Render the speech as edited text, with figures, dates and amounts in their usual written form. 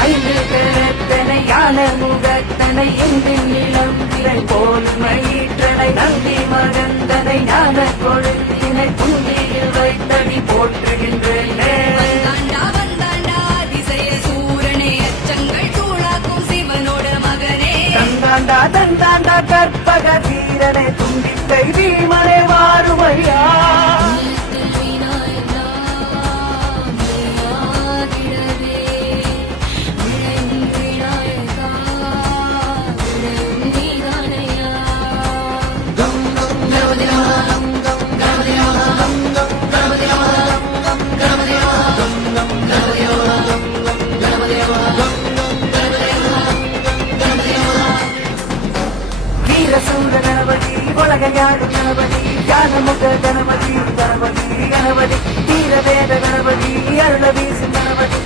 ஐந்து கிழத்தனை யான முகத்தனை எங்கு நிலம் விரை போல் மயிற்றனை நந்தி மகந்தனை ஞான கொழுந்தினை புந்தியில் வைத்தடி போற்றுகின்றேனே. தந்தாண்டா தந்தாண்டா கற்பக தீரனை தும்பிக்கை வீமனை வாருமையா. வீரசூர கணபதி உலகையாடு கணபதி ஞானமுக கணபதி கணபதி கணபதி வீரவேத கணபதி அருள வீசும் கணபதி